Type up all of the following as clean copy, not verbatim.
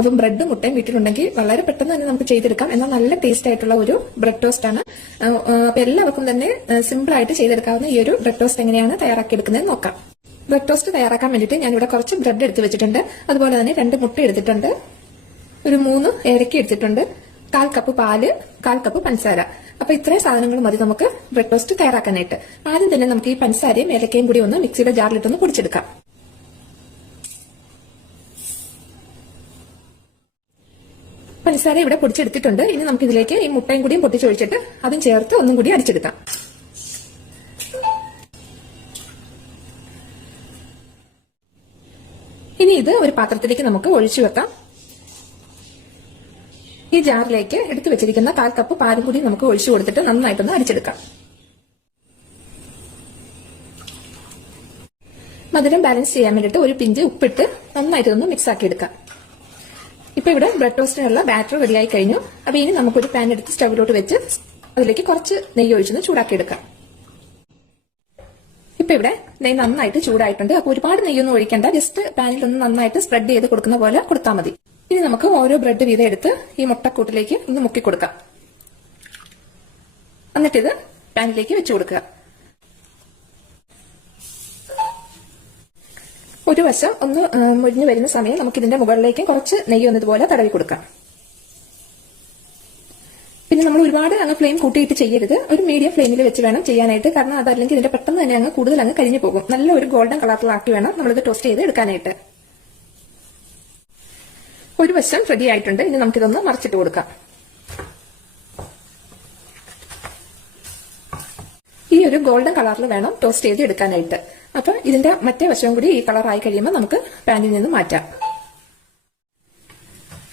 അപ്പം ബ്രെഡും മുട്ടയും വീട്ടിലുണ്ടെങ്കിൽ വളരെ പെട്ടെന്ന് തന്നെ നമുക്ക് ചെയ്തെടുക്കാം. എന്നാൽ നല്ല ടേസ്റ്റ് ആയിട്ടുള്ള ഒരു ബ്രെഡ് ടോസ്റ്റ് ആണ്. അപ്പൊ എല്ലാവർക്കും തന്നെ സിമ്പിൾ ആയിട്ട് ചെയ്തെടുക്കാവുന്ന ഈ ഒരു ബ്രെഡ് ടോസ്റ്റ് എങ്ങനെയാണ് തയ്യാറാക്കിയെടുക്കുന്നത് നോക്കാം. ബ്രെഡ് ടോസ്റ്റ് തയ്യാറാക്കാൻ വേണ്ടിയിട്ട് ഞാനിവിടെ കുറച്ച് ബ്രെഡ് എടുത്ത് വെച്ചിട്ടുണ്ട്. അതുപോലെ തന്നെ 2 മുട്ട എടുത്തിട്ടുണ്ട്, ഒരു 3 ഏലക്ക എടുത്തിട്ടുണ്ട്, 1/4 കപ്പ് പാല്, 1/4 കപ്പ് പഞ്ചസാര. അപ്പൊ ഇത്രയും സാധനങ്ങൾ മതി നമുക്ക് ബ്രെഡ് ടോസ്റ്റ് തയ്യാറാക്കാനായിട്ട്. ആദ്യം തന്നെ നമുക്ക് ഈ പഞ്ചസാരയും ഏലക്കയും കൂടി ഒന്ന് മിക്സിയുടെ ജാറിലിട്ടൊന്ന് പൊടിച്ചെടുക്കാം. പഞ്ചസാര ഇവിടെ പൊടിച്ചെടുത്തിട്ടുണ്ട്. ഇനി നമുക്ക് ഇതിലേക്ക് ഈ മുട്ടയും കൂടിയും പൊട്ടിച്ചൊഴിച്ചിട്ട് അതും ചേർത്ത് ഒന്നും കൂടി അടിച്ചെടുക്കാം. ഇനി ഇത് ഒരു പാത്രത്തിലേക്ക് നമുക്ക് ഒഴിച്ചു വെക്കാം. ഈ ജാറിലേക്ക് എടുത്തു വെച്ചിരിക്കുന്ന 1/4 കപ്പ് പാലും കൂടി നമുക്ക് ഒഴിച്ചു കൊടുത്തിട്ട് നന്നായിട്ടൊന്ന് അടിച്ചെടുക്കാം. മധുരം ബാലൻസ് ചെയ്യാൻ വേണ്ടിയിട്ട് ഒരു പിഞ്ച് ഉപ്പിട്ട് നന്നായിട്ടൊന്ന് മിക്സ് ആക്കി എടുക്കാം. ഇപ്പൊ ഇവിടെ ബ്രെഡ് ടോസ്റ്റിനുള്ള ബാറ്റർ റെഡിയായി കഴിഞ്ഞു. അപ്പൊ ഇനി നമുക്കൊരു പാൻ എടുത്ത് സ്റ്റവിലോട്ട് വെച്ച് അതിലേക്ക് കുറച്ച് നെയ്യ് ഒഴിച്ചൊന്ന് ചൂടാക്കി എടുക്കാം. ഇപ്പൊ ഇവിടെ നെയ്യ് നന്നായിട്ട് ചൂടായിട്ടുണ്ട്. അപ്പൊ ഒരുപാട് നെയ്യൊന്നും ഒഴിക്കേണ്ട, ജസ്റ്റ് പാനിലൊന്ന് നന്നായിട്ട് സ്പ്രെഡ് ചെയ്ത് കൊടുക്കുന്ന പോലെ കൊടുത്താൽ മതി. ഇനി നമുക്ക് ഓരോ ബ്രെഡ് വീതം എടുത്ത് ഈ മുട്ടക്കൂട്ടിലേക്ക് ഒന്ന് മുക്കി കൊടുക്കാം. എന്നിട്ടിത് പാനിലേക്ക് വെച്ചു കൊടുക്കുക. ഒരു വശം ഒന്ന് മുരിഞ്ഞു വരുന്ന സമയം നമുക്ക് ഇതിന്റെ മുകളിലേക്ക് കുറച്ച് നെയ്യ് ഒന്നതുപോലെ തടവി കൊടുക്കാം. പിന്നെ നമ്മൾ ഒരുപാട് അങ്ങ് ഫ്ലെയിം കൂട്ടിയിട്ട് ചെയ്യരുത്, ഒരു മീഡിയം ഫ്ലെയിമിൽ വെച്ച് വേണം ചെയ്യാനായിട്ട്. കാരണം അതല്ലെങ്കിൽ ഇതിന്റെ പെട്ടെന്ന് തന്നെ അങ്ങ് കൂടുതൽ അങ്ങ് കരിഞ്ഞു പോകും. നല്ല ഒരു ഗോൾഡൻ കളറിലാക്കി വേണം നമ്മളിത് ടോസ്റ്റ് ചെയ്ത് എടുക്കാനായിട്ട്. ഒരു വശം റെഡി ആയിട്ടുണ്ട്. ഇനി നമുക്കിതൊന്ന് മറിച്ചിട്ട് കൊടുക്കാം. ഈ ഒരു ഗോൾഡൻ കളറിൽ വേണം ടോസ്റ്റ് ചെയ്ത് എടുക്കാനായിട്ട്. അപ്പൊ ഇതിന്റെ മറ്റേ വശവും കൂടി ഈ കളറായി കഴിയുമ്പോൾ നമുക്ക് പാനിൽ നിന്ന് മാറ്റാം.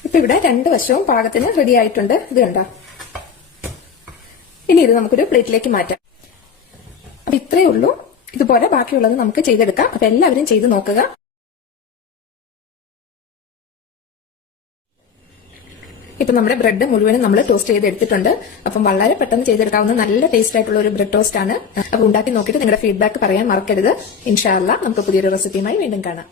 ഇപ്പൊ ഇവിടെ 2 വശവും പാകത്തിന് റെഡി ആയിട്ടുണ്ട്. ഇത് കണ്ടോ? ഇനി ഇത് നമുക്കൊരു പ്ലേറ്റിലേക്ക് മാറ്റാം. അപ്പൊ ഇത്രയേ ഉള്ളൂ. ഇതുപോലെ ബാക്കിയുള്ളത് നമുക്ക് ചെയ്തെടുക്കാം. അപ്പൊ എല്ലാവരും ചെയ്ത് നോക്കുക. ഇപ്പൊ നമ്മുടെ ബ്രെഡ് മുഴുവനും നമ്മൾ ടോസ്റ്റ് ചെയ്ത് എടുത്തിട്ടുണ്ട്. അപ്പം വളരെ പെട്ടെന്ന് ചെയ്തെടുക്കാവുന്ന നല്ല ടേസ്റ്റ് ആയിട്ടുള്ള ഒരു ബ്രെഡ് ടോസ്റ്റ് ആണ്. അപ്പൊ ഉണ്ടാക്കി നോക്കിയിട്ട് നിങ്ങളുടെ ഫീഡ്ബാക്ക് പറയാൻ മറക്കരുത്. ഇൻഷാ അല്ലാഹ് നമുക്ക് പുതിയൊരു റെസിപ്പിയുമായി വീണ്ടും കാണാം.